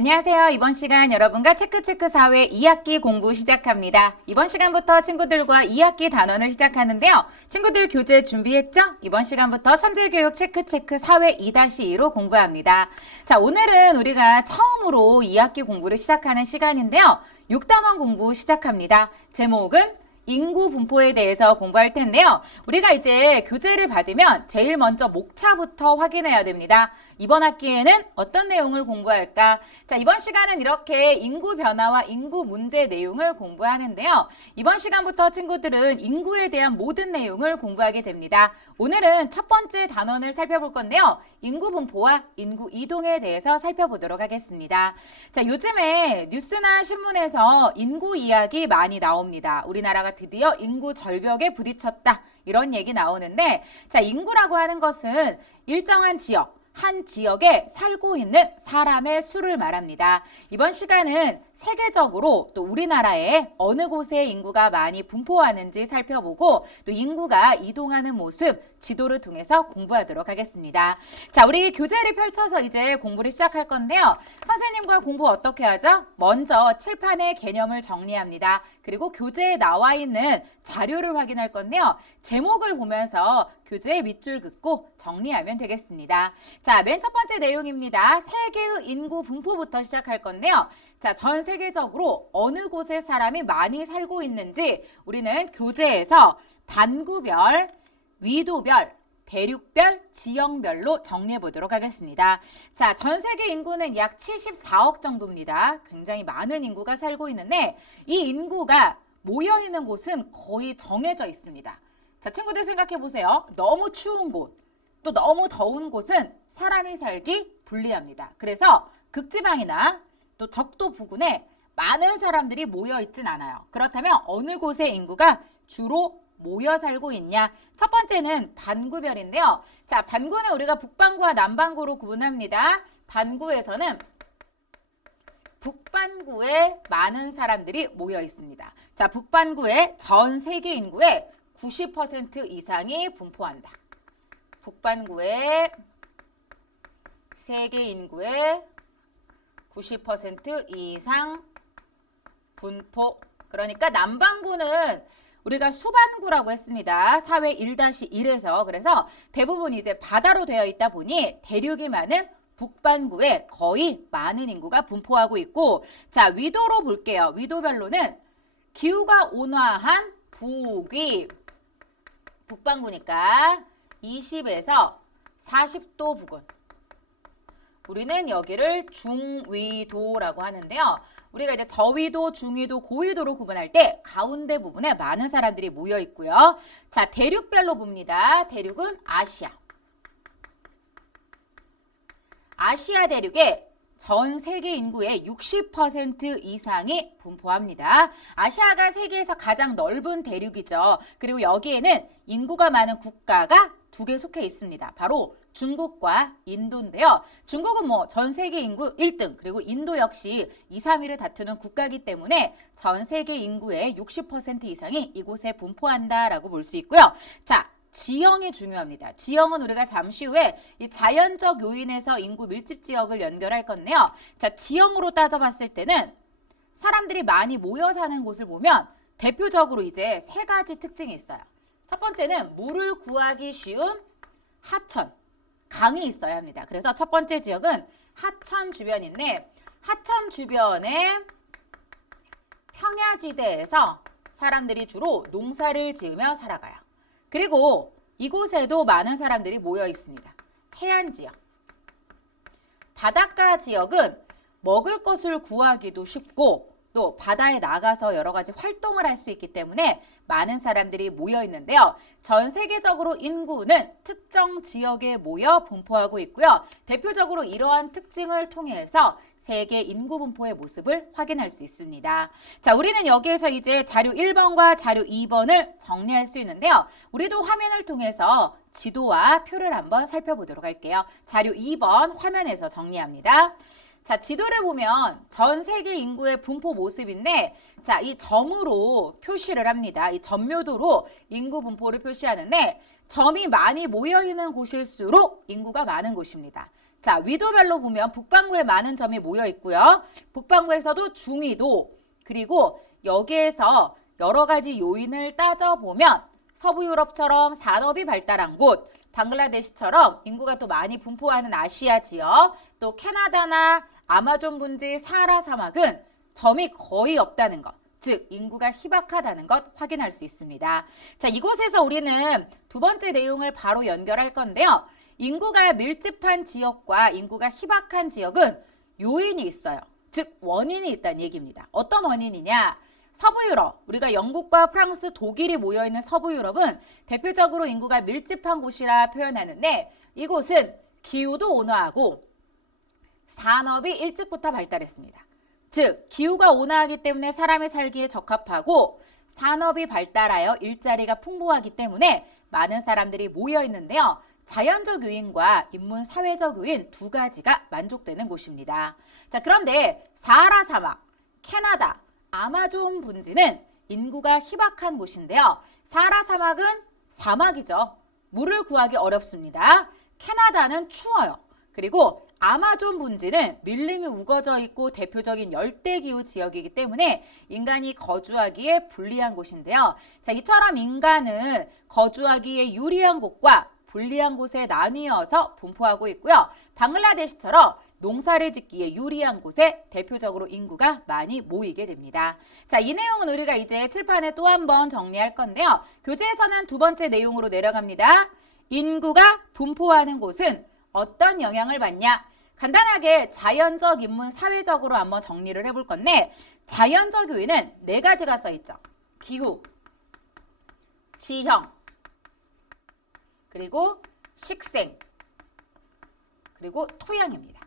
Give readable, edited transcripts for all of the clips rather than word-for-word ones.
안녕하세요. 이번 시간 여러분과 체크체크 사회 2학기 공부 시작합니다. 이번 시간부터 친구들과 2학기 단원을 시작하는데요. 친구들 교재 준비했죠? 이번 시간부터 천재교육 체크체크 사회 2-2로 공부합니다. 자, 오늘은 우리가 처음으로 2학기 공부를 시작하는 시간인데요. 6단원 공부 시작합니다. 제목은 인구 분포에 대해서 공부할 텐데요. 우리가 이제 교재를 받으면 제일 먼저 목차부터 확인해야 됩니다. 이번 학기에는 어떤 내용을 공부할까? 자, 이번 시간은 이렇게 인구 변화와 인구 문제 내용을 공부하는데요. 이번 시간부터 친구들은 인구에 대한 모든 내용을 공부하게 됩니다. 오늘은 첫 번째 단원을 살펴볼 건데요. 인구 분포와 인구 이동에 대해서 살펴보도록 하겠습니다. 자, 요즘에 뉴스나 신문에서 인구 이야기 많이 나옵니다. 우리나라가 드디어 인구 절벽에 부딪혔다. 이런 얘기 나오는데, 자, 인구라고 하는 것은 일정한 지역, 한 지역에 살고 있는 사람의 수를 말합니다. 이번 시간은 세계적으로 또 우리나라에 어느 곳에 인구가 많이 분포하는지 살펴보고 또 인구가 이동하는 모습 지도를 통해서 공부하도록 하겠습니다. 자, 우리 교재를 펼쳐서 이제 공부를 시작할 건데요. 선생님과 공부 어떻게 하죠? 먼저 칠판의 개념을 정리합니다. 그리고 교재에 나와 있는 자료를 확인할 건데요. 제목을 보면서 교재의 밑줄 긋고 정리하면 되겠습니다. 자, 맨 첫 번째 내용입니다. 세계의 인구 분포부터 시작할 건데요. 자, 전 세계적으로 어느 곳에 사람이 많이 살고 있는지 우리는 교재에서 반구별, 위도별, 대륙별, 지형별로 정리해 보도록 하겠습니다. 자, 전 세계 인구는 약 74억 정도입니다. 굉장히 많은 인구가 살고 있는데 이 인구가 모여 있는 곳은 거의 정해져 있습니다. 자, 친구들 생각해 보세요. 너무 추운 곳, 또 너무 더운 곳은 사람이 살기 불리합니다. 그래서 극지방이나 또 적도 부근에 많은 사람들이 모여 있진 않아요. 그렇다면 어느 곳에 인구가 주로 모여 살고 있냐? 첫 번째는 반구별인데요. 자, 반구는 우리가 북반구와 남반구로 구분합니다. 반구에서는 북반구에 많은 사람들이 모여 있습니다. 자, 북반구의 전 세계 인구의 90% 이상이 분포한다. 북반구의 세계 인구의 90% 이상 분포. 그러니까 남반구는 우리가 수반구라고 했습니다. 사회 1-1에서. 그래서 대부분 이제 바다로 되어 있다 보니 대륙이 많은 북반구에 거의 많은 인구가 분포하고 있고, 자, 위도로 볼게요. 위도별로는 기후가 온화한 북위, 북반구니까 20에서 40도 부근. 우리는 여기를 중위도라고 하는데요. 우리가 이제 저위도, 중위도, 고위도로 구분할 때 가운데 부분에 많은 사람들이 모여 있고요. 자, 대륙별로 봅니다. 대륙은 아시아. 아시아 대륙에 전 세계 인구의 60% 이상이 분포합니다. 아시아가 세계에서 가장 넓은 대륙이죠. 그리고 여기에는 인구가 많은 국가가 두 개 속해 있습니다. 바로 중국과 인도인데요. 중국은 뭐 전 세계 인구 1등, 그리고 인도 역시 2, 3위를 다투는 국가이기 때문에 전 세계 인구의 60% 이상이 이곳에 분포한다라고 볼 수 있고요. 자, 지형이 중요합니다. 지형은 우리가 잠시 후에 이 자연적 요인에서 인구 밀집 지역을 연결할 건데요. 자, 지형으로 따져봤을 때는 사람들이 많이 모여 사는 곳을 보면 대표적으로 이제 세 가지 특징이 있어요. 첫 번째는 물을 구하기 쉬운 하천, 강이 있어야 합니다. 그래서 첫 번째 지역은 하천 주변인데, 하천 주변의 평야지대에서 사람들이 주로 농사를 지으며 살아가요. 그리고 이곳에도 많은 사람들이 모여 있습니다. 해안 지역. 바닷가 지역은 먹을 것을 구하기도 쉽고 또 바다에 나가서 여러 가지 활동을 할 수 있기 때문에 많은 사람들이 모여 있는데요. 전 세계적으로 인구는 특정 지역에 모여 분포하고 있고요. 대표적으로 이러한 특징을 통해서 세계 인구 분포의 모습을 확인할 수 있습니다. 자, 우리는 여기에서 이제 자료 1번과 자료 2번을 정리할 수 있는데요. 우리도 화면을 통해서 지도와 표를 한번 살펴보도록 할게요. 자료 2번 화면에서 정리합니다. 자, 지도를 보면 전 세계 인구의 분포 모습인데, 자, 이 점으로 표시를 합니다. 이 점묘도로 인구 분포를 표시하는데 점이 많이 모여 있는 곳일수록 인구가 많은 곳입니다. 자, 위도별로 보면 북반구에 많은 점이 모여 있고요. 북반구에서도 중위도, 그리고 여기에서 여러 가지 요인을 따져보면 서부 유럽처럼 산업이 발달한 곳, 방글라데시처럼 인구가 또 많이 분포하는 아시아 지역, 또 캐나다나 아마존 분지 사하라 사막은 점이 거의 없다는 것, 즉 인구가 희박하다는 것 확인할 수 있습니다. 자, 이곳에서 우리는 두 번째 내용을 바로 연결할 건데요. 인구가 밀집한 지역과 인구가 희박한 지역은 요인이 있어요. 즉 원인이 있다는 얘기입니다. 어떤 원인이냐? 서부 유럽, 우리가 영국과 프랑스, 독일이 모여있는 서부 유럽은 대표적으로 인구가 밀집한 곳이라 표현하는데 이곳은 기후도 온화하고 산업이 일찍부터 발달했습니다. 즉 기후가 온화하기 때문에 사람이 살기에 적합하고 산업이 발달하여 일자리가 풍부하기 때문에 많은 사람들이 모여 있는데요. 자연적 요인과 인문 사회적 요인 두 가지가 만족되는 곳입니다. 자, 그런데 사하라 사막, 캐나다, 아마존 분지는 인구가 희박한 곳인데요. 사하라 사막은 사막이죠. 물을 구하기 어렵습니다. 캐나다는 추워요. 그리고 아마존 분지는 밀림이 우거져 있고 대표적인 열대기후 지역이기 때문에 인간이 거주하기에 불리한 곳인데요. 자, 이처럼 인간은 거주하기에 유리한 곳과 불리한 곳에 나뉘어서 분포하고 있고요. 방글라데시처럼 농사를 짓기에 유리한 곳에 대표적으로 인구가 많이 모이게 됩니다. 자, 이 내용은 우리가 이제 칠판에 또 한 번 정리할 건데요. 교재에서는 두 번째 내용으로 내려갑니다. 인구가 분포하는 곳은 어떤 영향을 받냐? 간단하게 자연적, 인문, 사회적으로 한번 정리를 해볼 건데 자연적 요인은 네 가지가 써있죠. 기후, 지형, 그리고 식생, 그리고 토양입니다.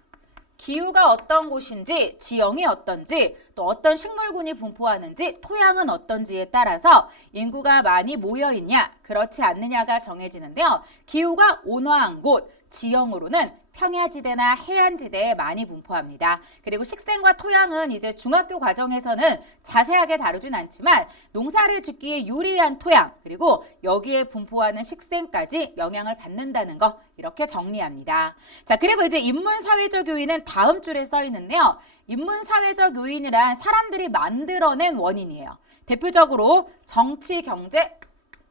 기후가 어떤 곳인지, 지형이 어떤지, 또 어떤 식물군이 분포하는지, 토양은 어떤지에 따라서 인구가 많이 모여있냐, 그렇지 않느냐가 정해지는데요. 기후가 온화한 곳, 지형으로는 평야지대나 해안지대에 많이 분포합니다. 그리고 식생과 토양은 이제 중학교 과정에서는 자세하게 다루진 않지만 농사를 짓기에 유리한 토양, 그리고 여기에 분포하는 식생까지 영향을 받는다는 거 이렇게 정리합니다. 자, 그리고 이제 인문사회적 요인은 다음 줄에 써 있는데요. 인문사회적 요인이란 사람들이 만들어낸 원인이에요. 대표적으로 정치, 경제,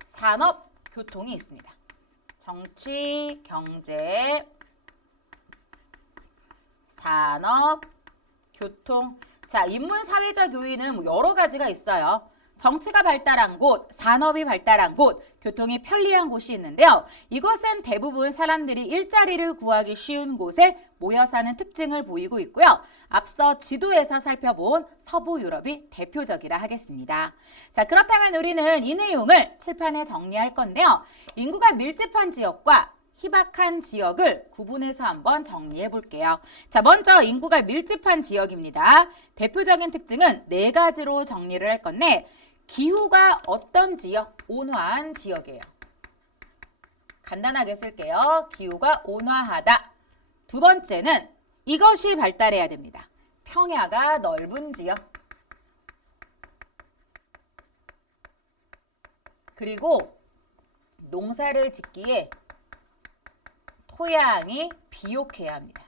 산업, 교통이 있습니다. 정치, 경제, 산업, 교통. 자, 인문사회적 요인은 여러 가지가 있어요. 정치가 발달한 곳, 산업이 발달한 곳, 교통이 편리한 곳이 있는데요. 이것은 대부분 사람들이 일자리를 구하기 쉬운 곳에 모여 사는 특징을 보이고 있고요. 앞서 지도에서 살펴본 서부 유럽이 대표적이라 하겠습니다. 자, 그렇다면 우리는 이 내용을 칠판에 정리할 건데요. 인구가 밀집한 지역과 희박한 지역을 구분해서 한번 정리해 볼게요. 자, 먼저 인구가 밀집한 지역입니다. 대표적인 특징은 네 가지로 정리를 할 건데 기후가 어떤 지역? 온화한 지역이에요. 간단하게 쓸게요. 기후가 온화하다. 두 번째는 이것이 발달해야 됩니다. 평야가 넓은 지역. 그리고 농사를 짓기에 토양이 비옥해야 합니다.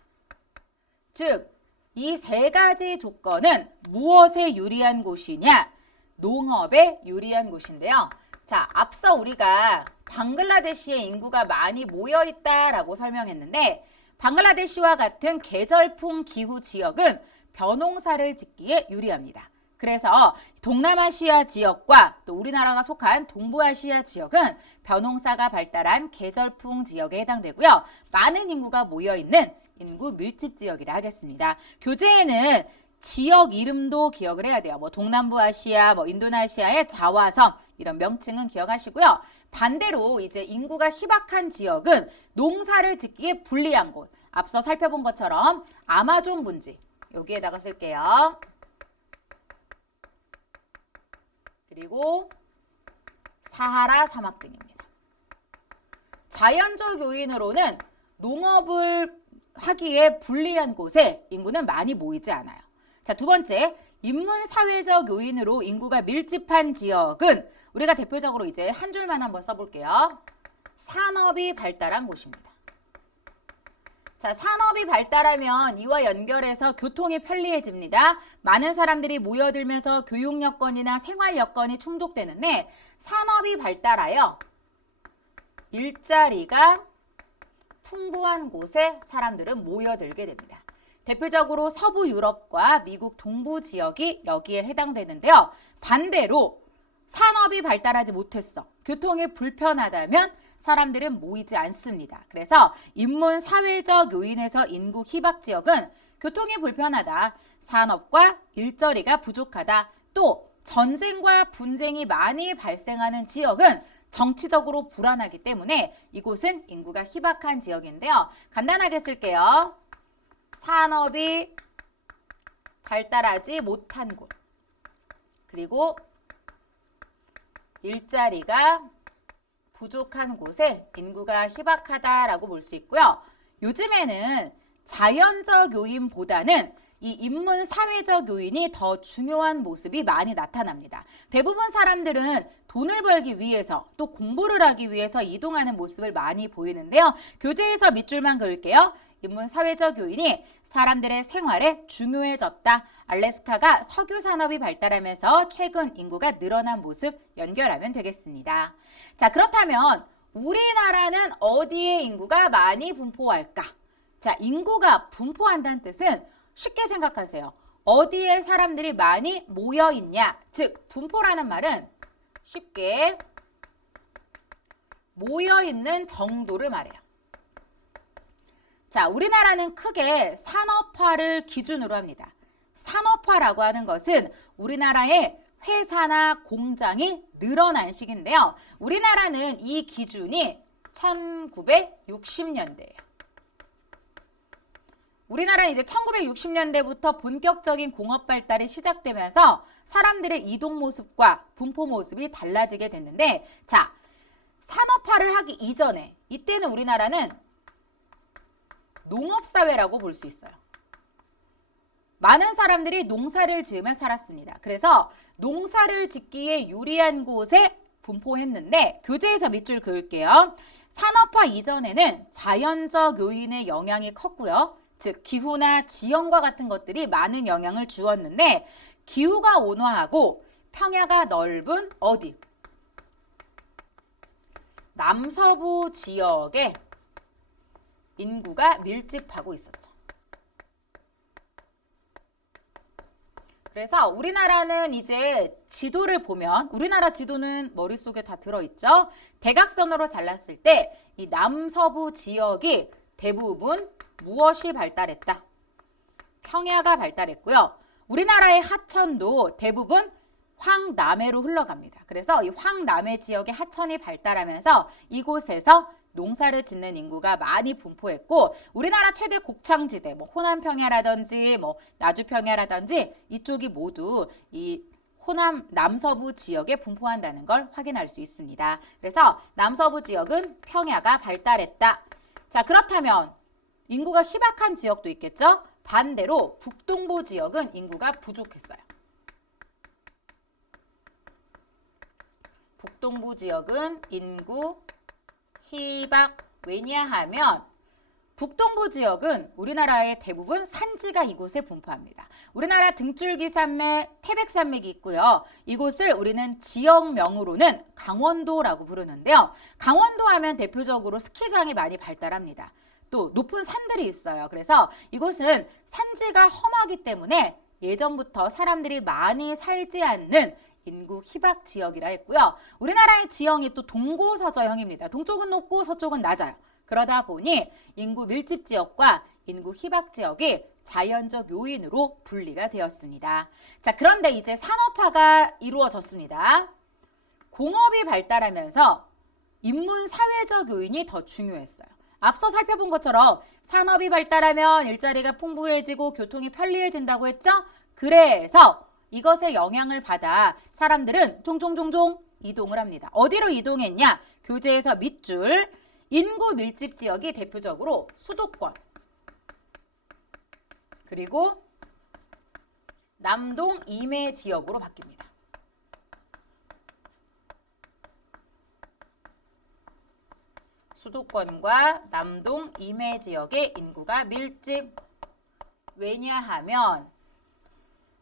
즉, 이 세 가지 조건은 무엇에 유리한 곳이냐? 농업에 유리한 곳인데요. 자, 앞서 우리가 방글라데시의 인구가 많이 모여있다라고 설명했는데 방글라데시와 같은 계절풍 기후 지역은 벼농사를 짓기에 유리합니다. 그래서 동남아시아 지역과 또 우리나라가 속한 동부아시아 지역은 벼농사가 발달한 계절풍 지역에 해당되고요. 많은 인구가 모여있는 인구 밀집 지역이라 하겠습니다. 교재에는 지역 이름도 기억을 해야 돼요. 뭐 동남부 아시아, 뭐 인도네시아의 자와섬 이런 명칭은 기억하시고요. 반대로 이제 인구가 희박한 지역은 농사를 짓기에 불리한 곳. 앞서 살펴본 것처럼 아마존 분지 여기에다가 쓸게요. 그리고 사하라 사막 등입니다. 자연적 요인으로는 농업을 하기에 불리한 곳에 인구는 많이 모이지 않아요. 자, 두 번째, 인문사회적 요인으로 인구가 밀집한 지역은 우리가 대표적으로 이제 한 줄만 한번 써볼게요. 산업이 발달한 곳입니다. 자, 산업이 발달하면 이와 연결해서 교통이 편리해집니다. 많은 사람들이 모여들면서 교육 여건이나 생활 여건이 충족되는데 산업이 발달하여 일자리가 풍부한 곳에 사람들은 모여들게 됩니다. 대표적으로 서부 유럽과 미국 동부 지역이 여기에 해당되는데요. 반대로 산업이 발달하지 못했어. 교통이 불편하다면 사람들은 모이지 않습니다. 그래서 인문 사회적 요인에서 인구 희박 지역은 교통이 불편하다, 산업과 일자리가 부족하다, 또 전쟁과 분쟁이 많이 발생하는 지역은 정치적으로 불안하기 때문에 이곳은 인구가 희박한 지역인데요. 간단하게 쓸게요. 산업이 발달하지 못한 곳, 그리고 일자리가 부족한 곳에 인구가 희박하다라고 볼 수 있고요. 요즘에는 자연적 요인보다는 이 인문 사회적 요인이 더 중요한 모습이 많이 나타납니다. 대부분 사람들은 돈을 벌기 위해서 또 공부를 하기 위해서 이동하는 모습을 많이 보이는데요. 교재에서 밑줄만 그을게요. 인문 사회적 요인이 사람들의 생활에 중요해졌다. 알래스카가 석유 산업이 발달하면서 최근 인구가 늘어난 모습 연결하면 되겠습니다. 자, 그렇다면 우리나라는 어디에 인구가 많이 분포할까? 자, 인구가 분포한다는 뜻은 쉽게 생각하세요. 어디에 사람들이 많이 모여 있냐? 즉, 분포라는 말은 쉽게 모여 있는 정도를 말해요. 자, 우리나라는 크게 산업화를 기준으로 합니다. 산업화라고 하는 것은 우리나라의 회사나 공장이 늘어난 시기인데요. 우리나라는 이 기준이 1960년대예요. 우리나라는 이제 1960년대부터 본격적인 공업 발달이 시작되면서 사람들의 이동 모습과 분포 모습이 달라지게 됐는데, 자, 산업화를 하기 이전에 이때는 우리나라는 농업사회라고 볼 수 있어요. 많은 사람들이 농사를 지으며 살았습니다. 그래서 농사를 짓기에 유리한 곳에 분포했는데 교재에서 밑줄 그을게요. 산업화 이전에는 자연적 요인의 영향이 컸고요. 즉 기후나 지형과 같은 것들이 많은 영향을 주었는데 기후가 온화하고 평야가 넓은 어디? 남서부 지역에 인구가 밀집하고 있었죠. 그래서 우리나라는 이제 지도를 보면 우리나라 지도는 머릿속에 다 들어있죠. 대각선으로 잘랐을 때 이 남서부 지역이 대부분 무엇이 발달했다? 평야가 발달했고요. 우리나라의 하천도 대부분 황남해로 흘러갑니다. 그래서 이 황남해 지역의 하천이 발달하면서 이곳에서 농사를 짓는 인구가 많이 분포했고 우리나라 최대 곡창지대 뭐 호남평야라든지 뭐 나주평야라든지 이쪽이 모두 이 호남 남서부 지역에 분포한다는 걸 확인할 수 있습니다. 그래서 남서부 지역은 평야가 발달했다. 자, 그렇다면 인구가 희박한 지역도 있겠죠? 반대로 북동부 지역은 인구가 부족했어요. 북동부 지역은 인구 희박. 왜냐하면 북동부 지역은 우리나라의 대부분 산지가 이곳에 분포합니다. 우리나라 등줄기 산맥, 태백산맥이 있고요. 이곳을 우리는 지역명으로는 강원도라고 부르는데요. 강원도 하면 대표적으로 스키장이 많이 발달합니다. 또 높은 산들이 있어요. 그래서 이곳은 산지가 험하기 때문에 예전부터 사람들이 많이 살지 않는 인구 희박 지역이라 했고요. 우리나라의 지형이 또 동고서저형입니다. 동쪽은 높고 서쪽은 낮아요. 그러다 보니 인구 밀집 지역과 인구 희박 지역이 자연적 요인으로 분리가 되었습니다. 자, 그런데 이제 산업화가 이루어졌습니다. 공업이 발달하면서 인문 사회적 요인이 더 중요했어요. 앞서 살펴본 것처럼 산업이 발달하면 일자리가 풍부해지고 교통이 편리해진다고 했죠? 그래서 이것에 영향을 받아 사람들은 종종 이동을 합니다. 어디로 이동했냐? 교재에서 밑줄 인구 밀집 지역이 대표적으로 수도권 그리고 남동 임해 지역으로 바뀝니다. 수도권과 남동 임해 지역의 인구가 밀집. 왜냐하면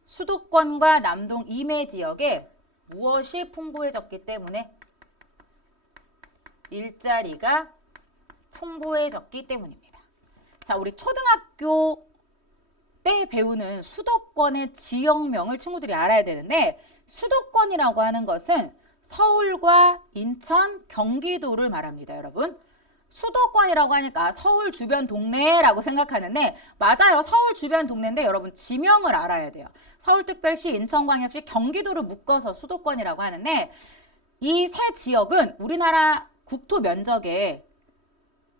수도권과 남동 임해 지역에 무엇이 풍부해졌기 때문에 일자리가 풍부해졌기 때문입니다. 자, 우리 초등학교 때 배우는 수도권의 지역명을 친구들이 알아야 되는데 수도권이라고 하는 것은 서울과 인천, 경기도를 말합니다, 여러분. 수도권이라고 하니까 서울 주변 동네라고 생각하는데 맞아요. 서울 주변 동네인데 여러분 지명을 알아야 돼요. 서울특별시, 인천광역시, 경기도를 묶어서 수도권이라고 하는데 이 세 지역은 우리나라 국토 면적의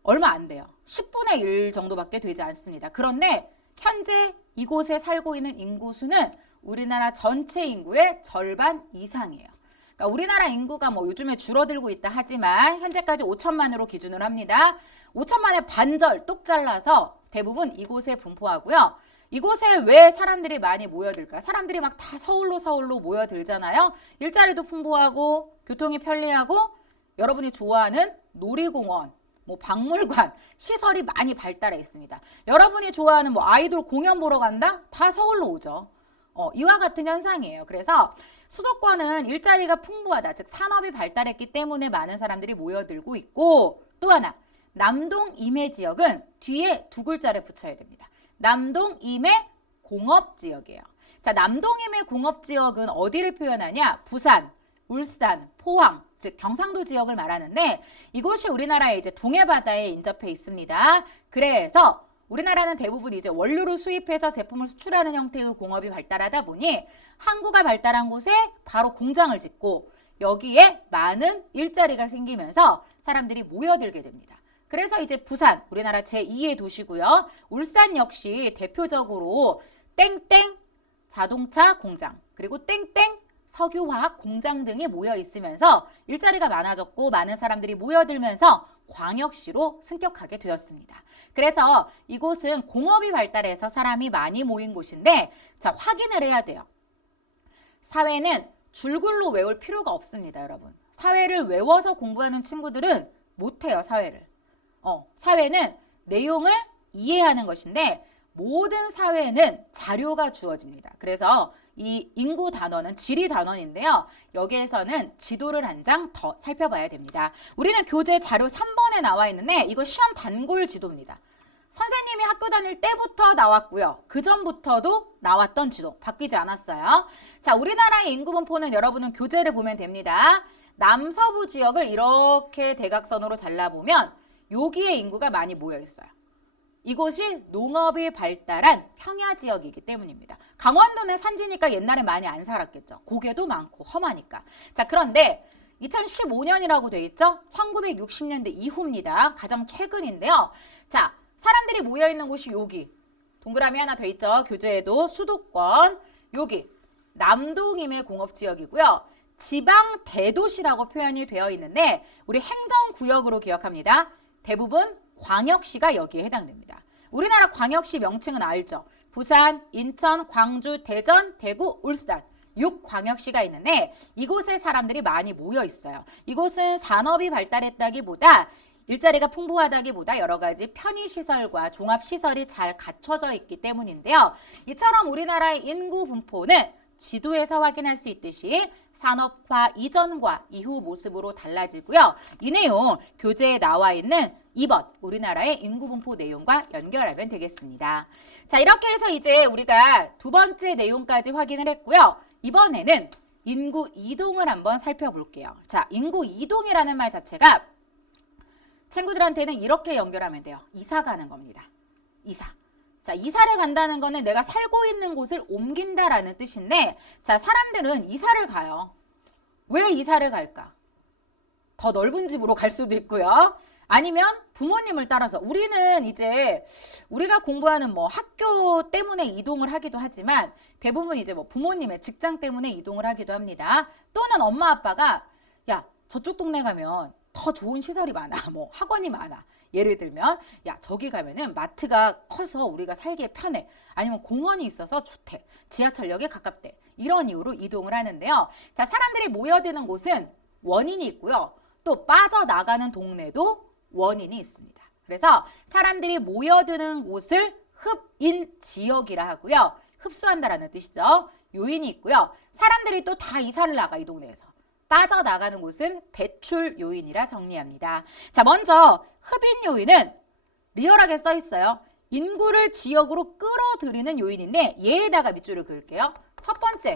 얼마 안 돼요. 10분의 1 정도밖에 되지 않습니다. 그런데 현재 이곳에 살고 있는 인구수는 우리나라 전체 인구의 절반 이상이에요. 그러니까 우리나라 인구가 뭐 요즘에 줄어들고 있다 하지만 현재까지 5천만으로 기준을 합니다. 5천만의 반절 뚝 잘라서 대부분 이곳에 분포하고요. 이곳에 왜 사람들이 많이 모여들까? 사람들이 막 다 서울로 모여들잖아요. 일자리도 풍부하고 교통이 편리하고 여러분이 좋아하는 놀이공원, 뭐 박물관, 시설이 많이 발달해 있습니다. 여러분이 좋아하는 뭐 아이돌 공연 보러 간다? 다 서울로 오죠. 이와 같은 현상이에요. 그래서 수도권은 일자리가 풍부하다. 즉 산업이 발달했기 때문에 많은 사람들이 모여들고 있고 또 하나 남동 임해 지역은 뒤에 두 글자를 붙여야 됩니다. 남동 임해 공업지역이에요. 자, 남동 임해 공업지역은 어디를 표현하냐? 부산, 울산, 포항, 즉 경상도 지역을 말하는데 이곳이 우리나라의 이제 동해바다에 인접해 있습니다. 그래서 우리나라는 대부분 이제 원료를 수입해서 제품을 수출하는 형태의 공업이 발달하다 보니 항구가 발달한 곳에 바로 공장을 짓고 여기에 많은 일자리가 생기면서 사람들이 모여들게 됩니다. 그래서 이제 부산, 우리나라 제2의 도시고요. 울산 역시 대표적으로 땡땡 자동차 공장, 그리고 땡땡 석유화학 공장 등이 모여 있으면서 일자리가 많아졌고 많은 사람들이 모여들면서 광역시로 승격하게 되었습니다. 그래서 이곳은 공업이 발달해서 사람이 많이 모인 곳인데 자, 확인을 해야 돼요. 사회는 줄글로 외울 필요가 없습니다, 여러분. 사회를 외워서 공부하는 친구들은 못해요, 사회를. 사회는 내용을 이해하는 것인데 모든 사회는 자료가 주어집니다. 그래서 이 인구 단원은 지리 단원인데요. 여기에서는 지도를 한 장 더 살펴봐야 됩니다. 우리는 교재 자료 3번에 나와 있는데 이거 시험 단골 지도입니다. 선생님이 학교 다닐 때부터 나왔고요. 그 전부터도 나왔던 지도 바뀌지 않았어요. 자, 우리나라의 인구 분포는 여러분은 교재를 보면 됩니다. 남서부 지역을 이렇게 대각선으로 잘라보면 여기에 인구가 많이 모여 있어요. 이곳이 농업이 발달한 평야 지역이기 때문입니다. 강원도는 산지니까 옛날에 많이 안 살았겠죠. 고개도 많고 험하니까. 자, 그런데 2015년이라고 돼 있죠? 1960년대 이후입니다. 가장 최근인데요. 자, 사람들이 모여있는 곳이 여기. 동그라미 하나 돼 있죠? 교재에도 수도권. 여기 남동임의 공업지역이고요. 지방 대도시라고 표현이 되어 있는데 우리 행정구역으로 기억합니다. 대부분 광역시가 여기에 해당됩니다. 우리나라 광역시 명칭은 알죠? 부산, 인천, 광주, 대전, 대구, 울산 6광역시가 있는데 이곳에 사람들이 많이 모여 있어요. 이곳은 산업이 발달했다기보다 일자리가 풍부하다기보다 여러 가지 편의시설과 종합시설이 잘 갖춰져 있기 때문인데요. 이처럼 우리나라의 인구 분포는 지도에서 확인할 수 있듯이 산업화 이전과 이후 모습으로 달라지고요. 이 내용 교재에 나와 있는 2번 우리나라의 인구 분포 내용과 연결하면 되겠습니다. 자, 이렇게 해서 이제 우리가 두 번째 내용까지 확인을 했고요. 이번에는 인구 이동을 한번 살펴볼게요. 자, 인구 이동이라는 말 자체가 친구들한테는 이렇게 연결하면 돼요. 이사 가는 겁니다. 이사. 자, 이사를 간다는 거는 내가 살고 있는 곳을 옮긴다라는 뜻인데 자, 사람들은 이사를 가요. 왜 이사를 갈까? 더 넓은 집으로 갈 수도 있고요. 아니면 부모님을 따라서 우리는 이제 우리가 공부하는 뭐 학교 때문에 이동을 하기도 하지만 대부분 이제 뭐 부모님의 직장 때문에 이동을 하기도 합니다. 또는 엄마 아빠가 야, 저쪽 동네 가면 더 좋은 시설이 많아. 뭐 학원이 많아. 예를 들면 야, 저기 가면은 마트가 커서 우리가 살기에 편해. 아니면 공원이 있어서 좋대. 지하철역에 가깝대. 이런 이유로 이동을 하는데요. 자, 사람들이 모여드는 곳은 원인이 있고요. 또 빠져나가는 동네도 원인이 있습니다. 그래서 사람들이 모여드는 곳을 흡인 지역이라 하고요. 흡수한다라는 뜻이죠. 요인이 있고요. 사람들이 또 다 이사를 나가 이 동네에서. 빠져나가는 곳은 배출 요인이라 정리합니다. 자, 먼저 흡인 요인은 리얼하게 써 있어요. 인구를 지역으로 끌어들이는 요인인데 얘에다가 밑줄을 그을게요. 첫 번째,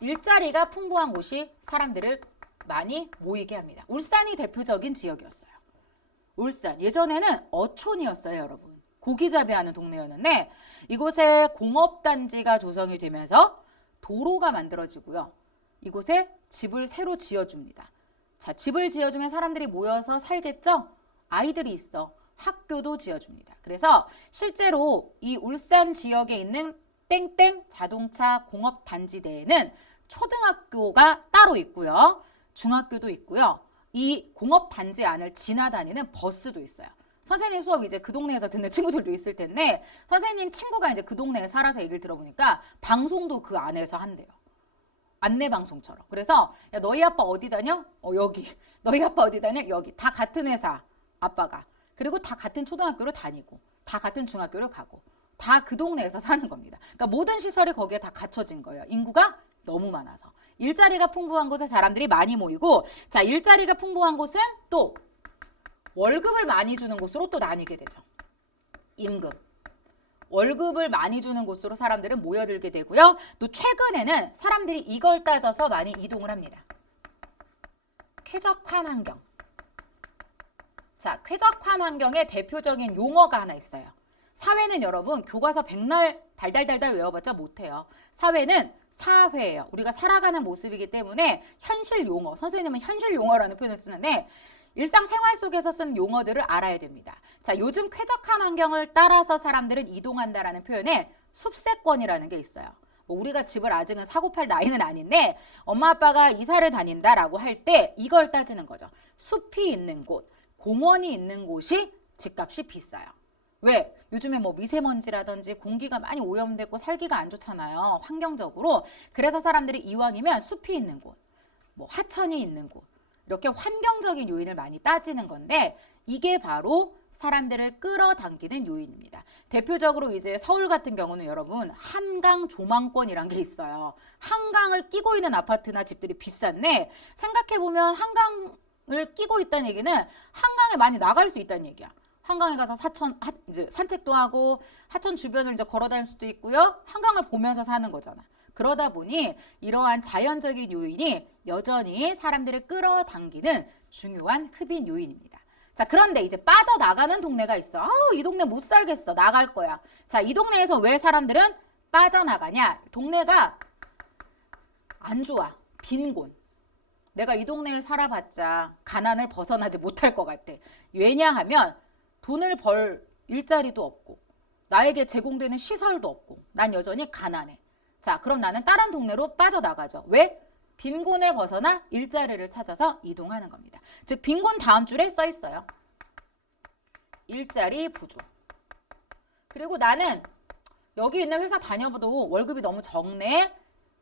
일자리가 풍부한 곳이 사람들을 많이 모이게 합니다. 울산이 대표적인 지역이었어요. 울산, 예전에는 어촌이었어요, 여러분. 고기잡이하는 동네였는데 이곳에 공업단지가 조성이 되면서 도로가 만들어지고요. 이곳에 집을 새로 지어줍니다. 자, 집을 지어주면 사람들이 모여서 살겠죠? 아이들이 있어. 학교도 지어줍니다. 그래서 실제로 이 울산 지역에 있는 땡땡 자동차 공업단지대에는 초등학교가 따로 있고요. 중학교도 있고요. 이 공업단지 안을 지나다니는 버스도 있어요. 선생님 수업 이제 그 동네에서 듣는 친구들도 있을 텐데 선생님 친구가 이제 그 동네에 살아서 얘기를 들어보니까 방송도 그 안에서 한대요. 안내방송처럼. 그래서 야, 너희 아빠 어디 다녀? 여기. 너희 아빠 어디 다녀? 여기. 다 같은 회사 아빠가. 그리고 다 같은 초등학교를 다니고 다 같은 중학교를 가고 다 그 동네에서 사는 겁니다. 그러니까 모든 시설이 거기에 다 갖춰진 거예요. 인구가 너무 많아서. 일자리가 풍부한 곳에 사람들이 많이 모이고 자, 일자리가 풍부한 곳은 또 월급을 많이 주는 곳으로 또 나뉘게 되죠. 임금. 월급을 많이 주는 곳으로 사람들은 모여들게 되고요. 또 최근에는 사람들이 이걸 따져서 많이 이동을 합니다. 쾌적한 환경. 자, 쾌적한 환경의 대표적인 용어가 하나 있어요. 사회는 여러분 교과서 백날 달달달달 외워봤자 못해요. 사회는 사회예요. 우리가 살아가는 모습이기 때문에 현실 용어, 선생님은 현실 용어라는 표현을 쓰는데 일상생활 속에서 쓰는 용어들을 알아야 됩니다. 자, 요즘 쾌적한 환경을 따라서 사람들은 이동한다라는 표현에 숲세권이라는 게 있어요. 뭐 우리가 집을 아직은 사고 팔 나이는 아닌데 엄마 아빠가 이사를 다닌다라고 할 때 이걸 따지는 거죠. 숲이 있는 곳, 공원이 있는 곳이 집값이 비싸요. 왜? 요즘에 뭐 미세먼지라든지 공기가 많이 오염되고 살기가 안 좋잖아요. 환경적으로. 그래서 사람들이 이왕이면 숲이 있는 곳, 뭐 하천이 있는 곳 이렇게 환경적인 요인을 많이 따지는 건데 이게 바로 사람들을 끌어당기는 요인입니다. 대표적으로 이제 서울 같은 경우는 여러분 한강 조망권이란 게 있어요. 한강을 끼고 있는 아파트나 집들이 비싼데 생각해보면 한강을 끼고 있다는 얘기는 한강에 많이 나갈 수 있다는 얘기야. 한강에 가서 이제 산책도 하고 하천 주변을 이제 걸어 다닐 수도 있고요. 한강을 보면서 사는 거잖아. 그러다 보니 이러한 자연적인 요인이 여전히 사람들을 끌어당기는 중요한 흡인 요인입니다. 자, 그런데 이제 빠져나가는 동네가 있어. 이 동네 못 살겠어. 나갈 거야. 자, 이 동네에서 왜 사람들은 빠져나가냐? 동네가 안 좋아. 빈곤. 내가 이 동네에 살아봤자 가난을 벗어나지 못할 것 같아. 왜냐하면 돈을 벌 일자리도 없고 나에게 제공되는 시설도 없고 난 여전히 가난해. 자, 그럼 나는 다른 동네로 빠져나가죠. 왜? 빈곤을 벗어나 일자리를 찾아서 이동하는 겁니다. 즉 빈곤 다음 줄에 써 있어요. 일자리 부족. 그리고 나는 여기 있는 회사 다녀봐도 월급이 너무 적네.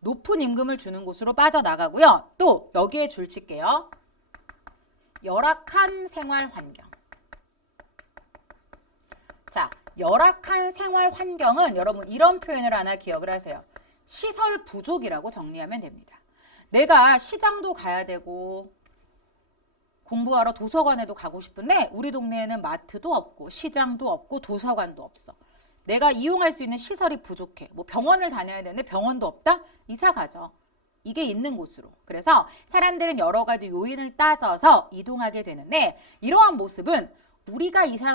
높은 임금을 주는 곳으로 빠져나가고요. 또 여기에 줄 칠게요. 열악한 생활 환경. 자, 열악한 생활 환경은 여러분 이런 표현을 하나 기억을 하세요. 시설 부족이라고 정리하면 됩니다. 내가 시장도 가야 되고 공부하러 도서관에도 가고 싶은데 우리 동네에는 마트도 없고 시장도 없고 도서관도 없어. 내가 이용할 수 있는 시설이 부족해. 뭐 병원을 다녀야 되는데 병원도 없다? 이사 가죠. 이게 있는 곳으로. 그래서 사람들은 여러 가지 요인을 따져서 이동하게 되는데 이러한 모습은 우리가 이사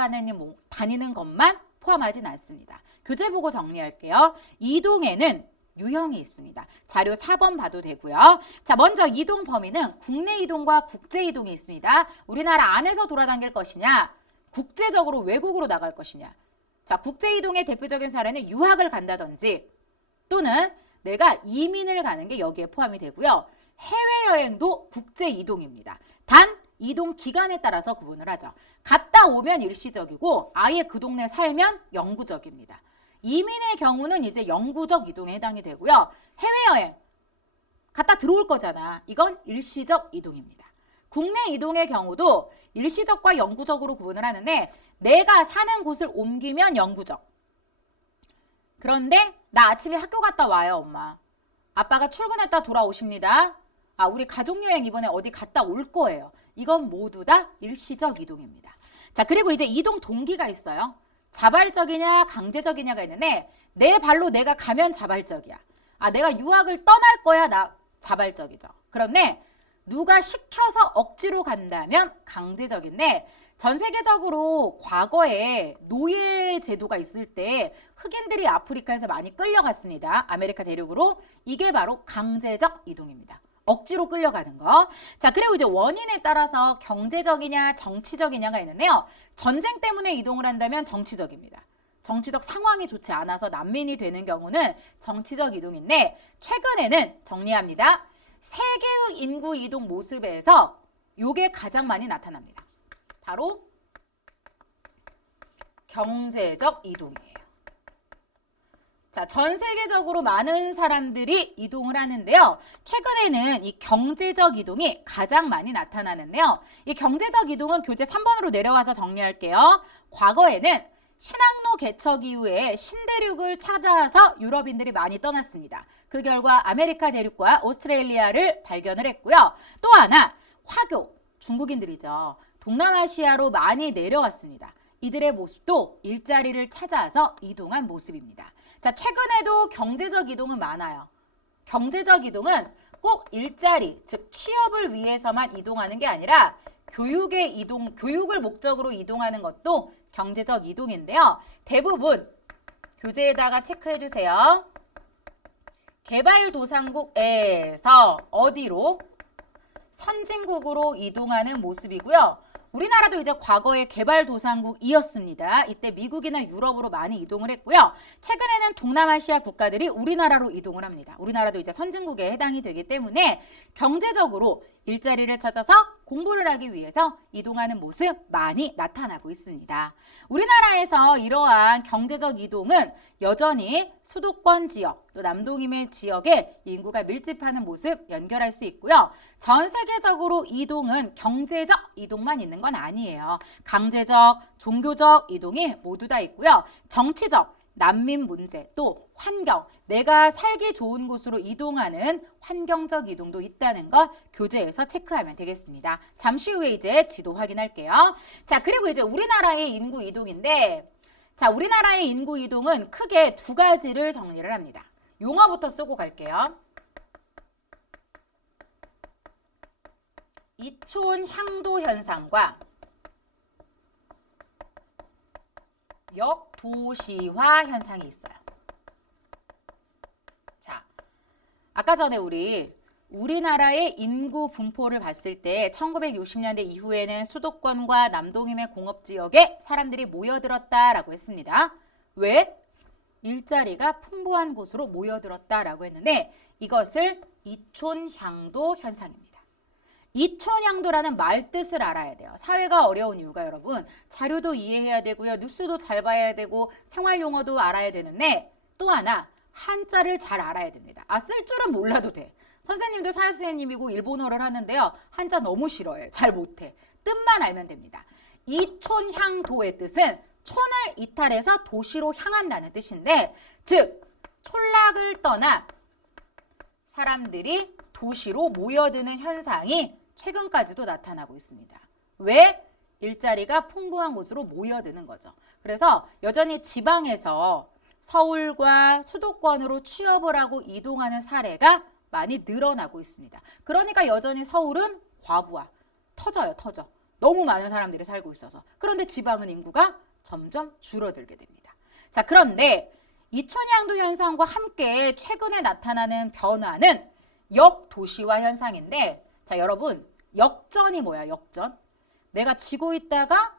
다니는 것만 포함하진 않습니다. 교재 보고 정리할게요. 이동에는 유형이 있습니다. 자료 4번 봐도 되고요. 자, 먼저 이동 범위는 국내 이동과 국제 이동이 있습니다. 우리나라 안에서 돌아다닐 것이냐, 국제적으로 외국으로 나갈 것이냐. 자, 국제 이동의 대표적인 사례는 유학을 간다든지 또는 내가 이민을 가는 게 여기에 포함이 되고요. 해외여행도 국제 이동입니다. 단 이동 기간에 따라서 구분을 하죠. 갔다 오면 일시적이고 아예 그 동네에 살면 영구적입니다. 이민의 경우는 이제 영구적 이동에 해당이 되고요. 해외여행 갔다 들어올 거잖아. 이건 일시적 이동입니다. 국내 이동의 경우도 일시적과 영구적으로 구분을 하는데 내가 사는 곳을 옮기면 영구적. 그런데 나 아침에 학교 갔다 와요, 엄마. 아빠가 출근했다 돌아오십니다. 아, 우리 가족여행 이번에 어디 갔다 올 거예요. 이건 모두 다 일시적 이동입니다. 자, 그리고 이제 이동 동기가 있어요. 자발적이냐 강제적이냐가 있는데 내 발로 내가 가면 자발적이야. 아, 내가 유학을 떠날 거야. 나 자발적이죠. 그런데 누가 시켜서 억지로 간다면 강제적인데 전 세계적으로 과거에 노예 제도가 있을 때 흑인들이 아프리카에서 많이 끌려갔습니다. 아메리카 대륙으로. 이게 바로 강제적 이동입니다. 억지로 끌려가는 거. 자, 그리고 이제 원인에 따라서 경제적이냐 정치적이냐가 있는데요. 전쟁 때문에 이동을 한다면 정치적입니다. 정치적 상황이 좋지 않아서 난민이 되는 경우는 정치적 이동인데 최근에는 정리합니다. 세계의 인구 이동 모습에서 이게 가장 많이 나타납니다. 바로 경제적 이동이에요. 자, 전 세계적으로 많은 사람들이 이동을 하는데요. 최근에는 이 경제적 이동이 가장 많이 나타나는데요. 이 경제적 이동은 교재 3번으로 내려와서 정리할게요. 과거에는 신항로 개척 이후에 신대륙을 찾아서 유럽인들이 많이 떠났습니다. 그 결과 아메리카 대륙과 오스트레일리아를 발견을 했고요. 또 하나 화교, 중국인들이죠. 동남아시아로 많이 내려왔습니다. 이들의 모습도 일자리를 찾아서 이동한 모습입니다. 자, 최근에도 경제적 이동은 많아요. 경제적 이동은 꼭 일자리, 즉 취업을 위해서만 이동하는 게 아니라 교육의 이동, 교육을 목적으로 이동하는 것도 경제적 이동인데요. 대부분 교재에다가 체크해 주세요. 개발도상국에서 어디로? 선진국으로 이동하는 모습이고요. 우리나라도 이제 과거에 개발도상국이었습니다. 이때 미국이나 유럽으로 많이 이동을 했고요. 최근에는 동남아시아 국가들이 우리나라로 이동을 합니다. 우리나라도 이제 선진국에 해당이 되기 때문에 경제적으로 일자리를 찾아서 공부를 하기 위해서 이동하는 모습 많이 나타나고 있습니다. 우리나라에서 이러한 경제적 이동은 여전히 수도권 지역, 또 남동임의 지역에 인구가 밀집하는 모습 연결할 수 있고요. 전 세계적으로 이동은 경제적 이동만 있는 건 아니에요. 강제적, 종교적 이동이 모두 다 있고요. 정치적, 난민 문제, 또 환경, 내가 살기 좋은 곳으로 이동하는 환경적 이동도 있다는 것 교재에서 체크하면 되겠습니다. 잠시 후에 이제 지도 확인할게요. 자, 그리고 이제 우리나라의 인구 이동인데, 자, 우리나라의 인구 이동은 크게 두 가지를 정리를 합니다. 용어부터 쓰고 갈게요. 이촌 향도 현상과 역도시화 현상이 있어요. 자, 아까 전에 우리나라의 인구 분포를 봤을 때 1960년대 이후에는 수도권과 남동임의 공업지역에 사람들이 모여들었다라고 했습니다. 왜? 일자리가 풍부한 곳으로 모여들었다라고 했는데 이것을 이촌향도 현상입니다. 이촌향도라는 말 뜻을 알아야 돼요. 사회가 어려운 이유가 여러분 자료도 이해해야 되고요. 뉴스도 잘 봐야 되고 생활용어도 알아야 되는데 또 하나 한자를 잘 알아야 됩니다. 아, 쓸 줄은 몰라도 돼. 선생님도 사회 선생님이고 일본어를 하는데요. 한자 너무 싫어해. 잘 못해. 뜻만 알면 됩니다. 이촌향도의 뜻은 촌을 이탈해서 도시로 향한다는 뜻인데 즉 촌락을 떠나 사람들이 도시로 모여드는 현상이 최근까지도 나타나고 있습니다. 왜? 일자리가 풍부한 곳으로 모여드는 거죠. 그래서 여전히 지방에서 서울과 수도권으로 취업을 하고 이동하는 사례가 많이 늘어나고 있습니다. 그러니까 여전히 서울은 과부하, 터져요, 터져. 너무 많은 사람들이 살고 있어서. 그런데 지방은 인구가 점점 줄어들게 됩니다. 자, 그런데 이촌향도 현상과 함께 최근에 나타나는 변화는 역도시화 현상인데 자, 여러분 역전이 뭐야? 역전. 내가 지고 있다가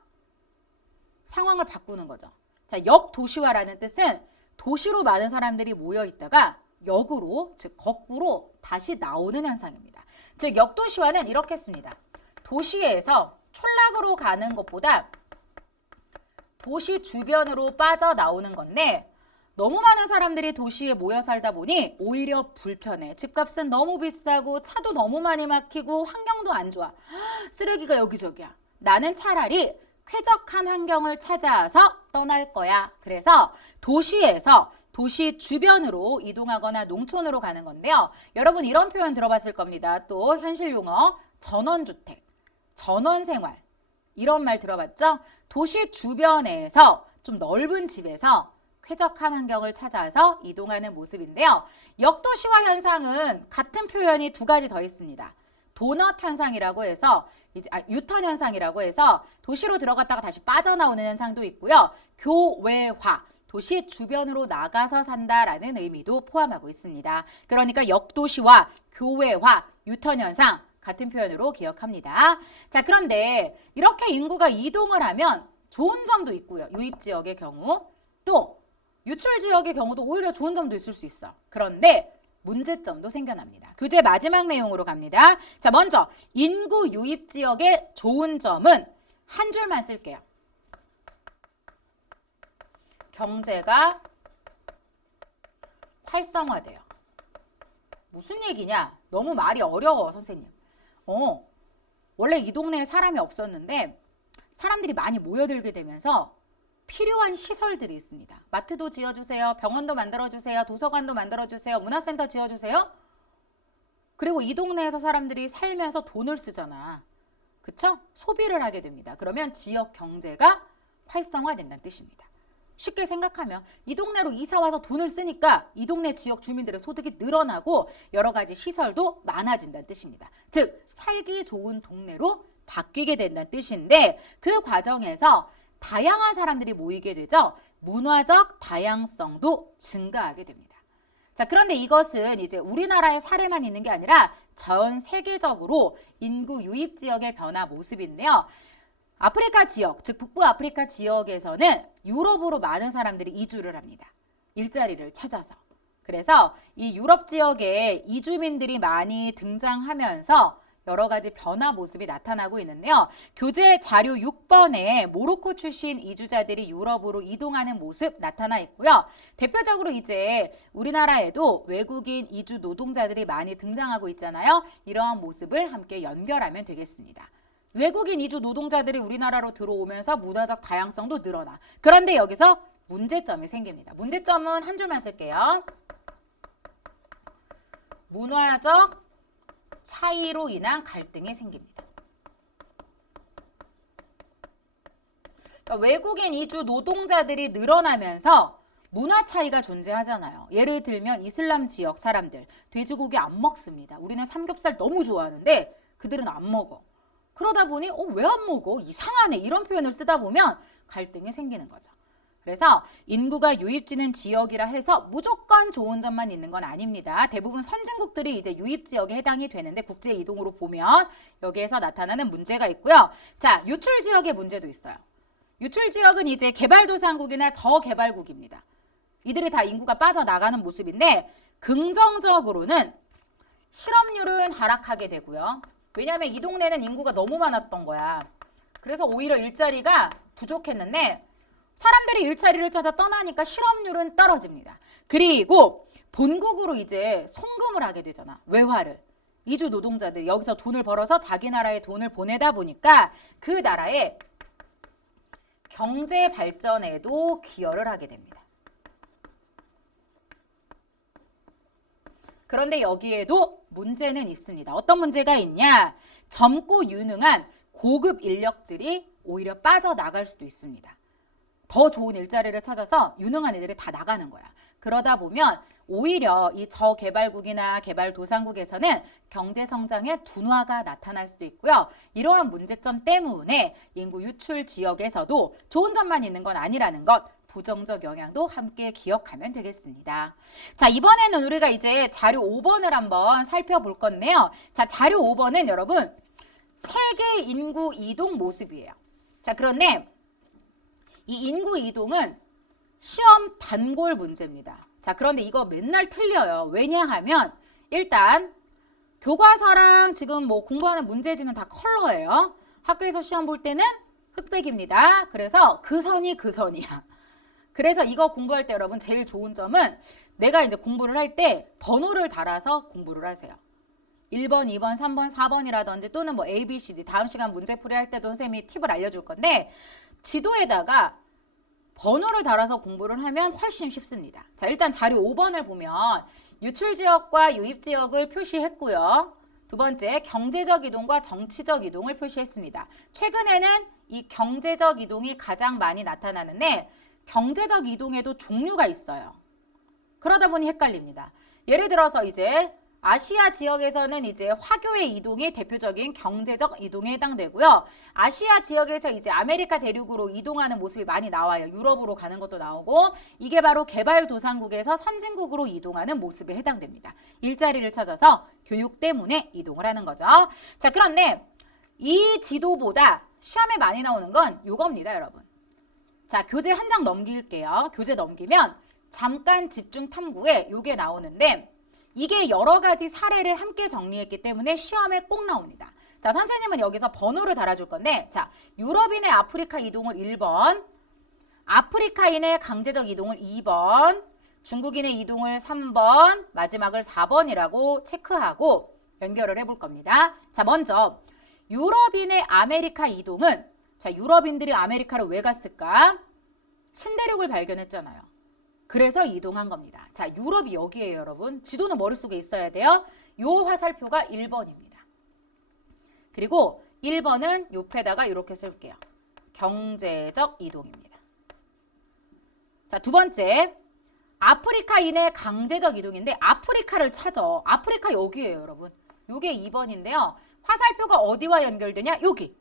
상황을 바꾸는 거죠. 자, 역도시화라는 뜻은 도시로 많은 사람들이 모여 있다가 역으로, 즉 거꾸로 다시 나오는 현상입니다. 즉 역도시화는 이렇게 씁니다. 도시에서 촌락으로 가는 것보다 도시 주변으로 빠져나오는 건데 너무 많은 사람들이 도시에 모여 살다 보니 오히려 불편해. 집값은 너무 비싸고 차도 너무 많이 막히고 환경도 안 좋아. 쓰레기가 여기저기야. 나는 차라리 쾌적한 환경을 찾아서 떠날 거야. 그래서 도시에서 도시 주변으로 이동하거나 농촌으로 가는 건데요. 여러분 이런 표현 들어봤을 겁니다. 또 현실 용어 전원주택, 전원생활 이런 말 들어봤죠? 도시 주변에서 좀 넓은 집에서 쾌적한 환경을 찾아서 이동하는 모습인데요. 역도시화 현상은 같은 표현이 두 가지 더 있습니다. 도넛 현상이라고 해서 유턴 현상이라고 해서 도시로 들어갔다가 다시 빠져나오는 현상도 있고요. 교외화, 도시 주변으로 나가서 산다라는 의미도 포함하고 있습니다. 그러니까 역도시화, 교외화, 유턴 현상 같은 표현으로 기억합니다. 자, 그런데 이렇게 인구가 이동을 하면 좋은 점도 있고요. 유입지역의 경우 또 유출지역의 경우도 오히려 좋은 점도 있을 수 있어. 그런데 문제점도 생겨납니다. 교재 마지막 내용으로 갑니다. 자, 먼저 인구 유입지역의 좋은 점은 한 줄만 쓸게요. 경제가 활성화돼요. 무슨 얘기냐? 너무 말이 어려워, 선생님. 원래 이 동네에 사람이 없었는데 사람들이 많이 모여들게 되면서 필요한 시설들이 있습니다. 마트도 지어주세요. 병원도 만들어주세요. 도서관도 만들어주세요. 문화센터 지어주세요. 그리고 이 동네에서 사람들이 살면서 돈을 쓰잖아. 그쵸? 소비를 하게 됩니다. 그러면 지역 경제가 활성화된다는 뜻입니다. 쉽게 생각하면 이 동네로 이사와서 돈을 쓰니까 이 동네 지역 주민들의 소득이 늘어나고 여러 가지 시설도 많아진다는 뜻입니다. 즉 살기 좋은 동네로 바뀌게 된다는 뜻인데 그 과정에서 다양한 사람들이 모이게 되죠. 문화적 다양성도 증가하게 됩니다. 자, 그런데 이것은 이제 우리나라의 사례만 있는 게 아니라 전 세계적으로 인구 유입 지역의 변화 모습인데요. 아프리카 지역, 즉 북부 아프리카 지역에서는 유럽으로 많은 사람들이 이주를 합니다. 일자리를 찾아서. 그래서 이 유럽 지역에 이주민들이 많이 등장하면서 여러 가지 변화 모습이 나타나고 있는데요. 교재 자료 6번에 모로코 출신 이주자들이 유럽으로 이동하는 모습 나타나 있고요. 대표적으로 이제 우리나라에도 외국인 이주 노동자들이 많이 등장하고 있잖아요. 이러한 모습을 함께 연결하면 되겠습니다. 외국인 이주 노동자들이 우리나라로 들어오면서 문화적 다양성도 늘어나. 그런데 여기서 문제점이 생깁니다. 문제점은 한 줄만 쓸게요. 문화적 차이로 인한 갈등이 생깁니다. 그러니까 외국인 이주 노동자들이 늘어나면서 문화 차이가 존재하잖아요. 예를 들면 이슬람 지역 사람들 돼지고기 안 먹습니다. 우리는 삼겹살 너무 좋아하는데 그들은 안 먹어. 그러다 보니 왜 안 먹어? 이상하네. 이런 표현을 쓰다 보면 갈등이 생기는 거죠. 그래서 인구가 유입지는 지역이라 해서 무조건 좋은 점만 있는 건 아닙니다. 대부분 선진국들이 이제 유입지역에 해당이 되는데 국제 이동으로 보면 여기에서 나타나는 문제가 있고요. 자, 유출지역의 문제도 있어요. 유출지역은 이제 개발도상국이나 저개발국입니다. 이들이 다 인구가 빠져나가는 모습인데 긍정적으로는 실업률은 하락하게 되고요. 왜냐하면 이 동네는 인구가 너무 많았던 거야. 그래서 오히려 일자리가 부족했는데 사람들이 일자리를 찾아 떠나니까 실업률은 떨어집니다. 그리고 본국으로 이제 송금을 하게 되잖아. 외화를. 이주 노동자들이 여기서 돈을 벌어서 자기 나라에 돈을 보내다 보니까 그 나라의 경제 발전에도 기여를 하게 됩니다. 그런데 여기에도 문제는 있습니다. 어떤 문제가 있냐? 젊고 유능한 고급 인력들이 오히려 빠져나갈 수도 있습니다. 더 좋은 일자리를 찾아서 유능한 애들이 다 나가는 거야. 그러다 보면 오히려 이 저개발국이나 개발도상국에서는 경제성장의 둔화가 나타날 수도 있고요. 이러한 문제점 때문에 인구 유출 지역에서도 좋은 점만 있는 건 아니라는 것, 부정적 영향도 함께 기억하면 되겠습니다. 자, 이번에는 우리가 이제 자료 5번을 한번 살펴볼 건데요. 자, 자료 5번은 여러분 세계 인구 이동 모습이에요. 자, 그런데 이 인구 이동은 시험 단골 문제입니다. 자, 그런데 이거 맨날 틀려요. 왜냐하면 일단 교과서랑 지금 뭐 공부하는 문제지는 다 컬러예요. 학교에서 시험 볼 때는 흑백입니다. 그래서 그 선이 그 선이야. 그래서 이거 공부할 때 여러분 제일 좋은 점은 내가 이제 공부를 할 때 번호를 달아서 공부를 하세요. 1번, 2번, 3번, 4번이라든지 또는 뭐 A, B, C, D 다음 시간 문제풀이 할 때도 선생님이 팁을 알려줄 건데 지도에다가 번호를 달아서 공부를 하면 훨씬 쉽습니다. 자, 일단 자료 5번을 보면 유출지역과 유입지역을 표시했고요. 두 번째, 경제적 이동과 정치적 이동을 표시했습니다. 최근에는 이 경제적 이동이 가장 많이 나타나는데 경제적 이동에도 종류가 있어요. 그러다 보니 헷갈립니다. 예를 들어서 이제 아시아 지역에서는 이제 화교의 이동이 대표적인 경제적 이동에 해당되고요. 아시아 지역에서 이제 아메리카 대륙으로 이동하는 모습이 많이 나와요. 유럽으로 가는 것도 나오고 이게 바로 개발도상국에서 선진국으로 이동하는 모습에 해당됩니다. 일자리를 찾아서 교육 때문에 이동을 하는 거죠. 자, 그런데 이 지도보다 시험에 많이 나오는 건 요겁니다, 여러분. 자, 교재 한 장 넘길게요. 교재 넘기면 잠깐 집중 탐구에 요게 나오는데 이게 여러 가지 사례를 함께 정리했기 때문에 시험에 꼭 나옵니다. 자, 선생님은 여기서 번호를 달아줄 건데, 자, 유럽인의 아프리카 이동을 1번, 아프리카인의 강제적 이동을 2번, 중국인의 이동을 3번, 마지막을 4번이라고 체크하고 연결을 해볼 겁니다. 자, 먼저 유럽인의 아메리카 이동은, 자, 유럽인들이 아메리카를 왜 갔을까? 신대륙을 발견했잖아요. 그래서 이동한 겁니다. 자, 유럽이 여기에요, 여러분. 지도는 머릿속에 있어야 돼요. 요 화살표가 1번입니다. 그리고 1번은 옆에다가 이렇게 쓸게요. 경제적 이동입니다. 자, 두 번째. 아프리카인의 강제적 이동인데 아프리카를 찾아. 아프리카 여기에요, 여러분. 요게 2번인데요. 화살표가 어디와 연결되냐? 여기.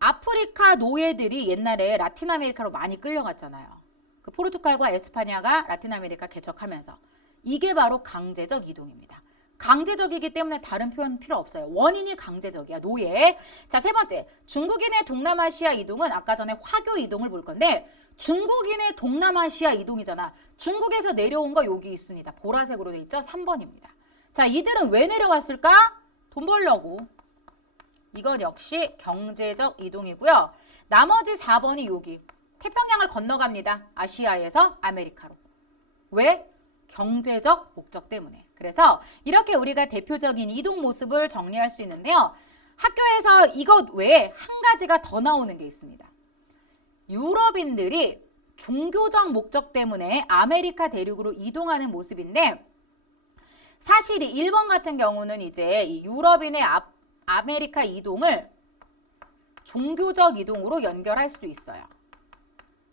아프리카 노예들이 옛날에 라틴 아메리카로 많이 끌려갔잖아요. 그 포르투갈과 에스파냐가 라틴 아메리카 개척하면서 이게 바로 강제적 이동입니다. 강제적이기 때문에 다른 표현 필요 없어요. 원인이 강제적이야. 노예. 자, 세 번째. 중국인의 동남아시아 이동은 아까 전에 화교 이동을 볼 건데 중국인의 동남아시아 이동이잖아. 중국에서 내려온 거 여기 있습니다. 보라색으로 돼 있죠? 3번입니다. 자, 이들은 왜 내려왔을까? 돈 벌려고. 이건 역시 경제적 이동이고요. 나머지 4번이 여기. 태평양을 건너갑니다. 아시아에서 아메리카로. 왜? 경제적 목적 때문에. 그래서 이렇게 우리가 대표적인 이동 모습을 정리할 수 있는데요. 학교에서 이것 외에 한 가지가 더 나오는 게 있습니다. 유럽인들이 종교적 목적 때문에 아메리카 대륙으로 이동하는 모습인데 사실 이 1번 같은 경우는 이제 이 유럽인의 아메리카 이동을 종교적 이동으로 연결할 수도 있어요.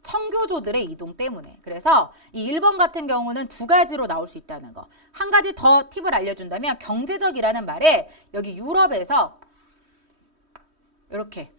청교조들의 이동 때문에. 그래서 이 1번 같은 경우는 두 가지로 나올 수 있다는 거. 한 가지 더 팁을 알려준다면 경제적이라는 말에 여기 유럽에서 이렇게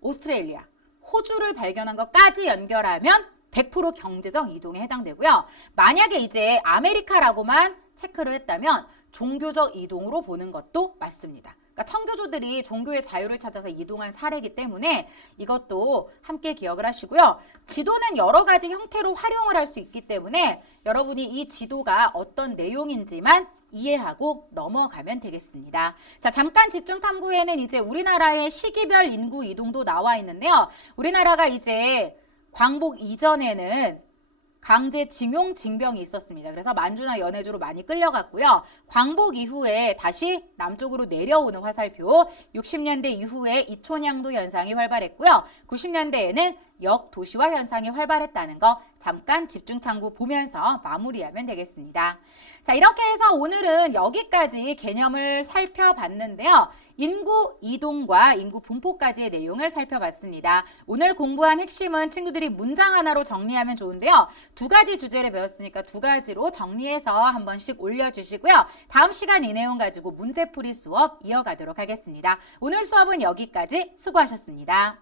오스트레일리아, 호주를 발견한 것까지 연결하면 100% 경제적 이동에 해당되고요. 만약에 이제 아메리카라고만 체크를 했다면 종교적 이동으로 보는 것도 맞습니다. 그러니까 청교조들이 종교의 자유를 찾아서 이동한 사례이기 때문에 이것도 함께 기억을 하시고요. 지도는 여러 가지 형태로 활용을 할 수 있기 때문에 여러분이 이 지도가 어떤 내용인지만 이해하고 넘어가면 되겠습니다. 자, 잠깐 집중 탐구에는 이제 우리나라의 시기별 인구 이동도 나와 있는데요. 우리나라가 이제 광복 이전에는 강제징용 징병이 있었습니다. 그래서 만주나 연해주로 많이 끌려갔고요. 광복 이후에 다시 남쪽으로 내려오는 화살표, 60년대 이후에 이촌양도 현상이 활발했고요. 90년대에는 역도시화 현상이 활발했다는 거 잠깐 집중 탐구 보면서 마무리하면 되겠습니다. 자, 이렇게 해서 오늘은 여기까지 개념을 살펴봤는데요. 인구 이동과 인구 분포까지의 내용을 살펴봤습니다. 오늘 공부한 핵심은 친구들이 문장 하나로 정리하면 좋은데요. 두 가지 주제를 배웠으니까 두 가지로 정리해서 한 번씩 올려주시고요. 다음 시간 이 내용 가지고 문제풀이 수업 이어가도록 하겠습니다. 오늘 수업은 여기까지. 수고하셨습니다.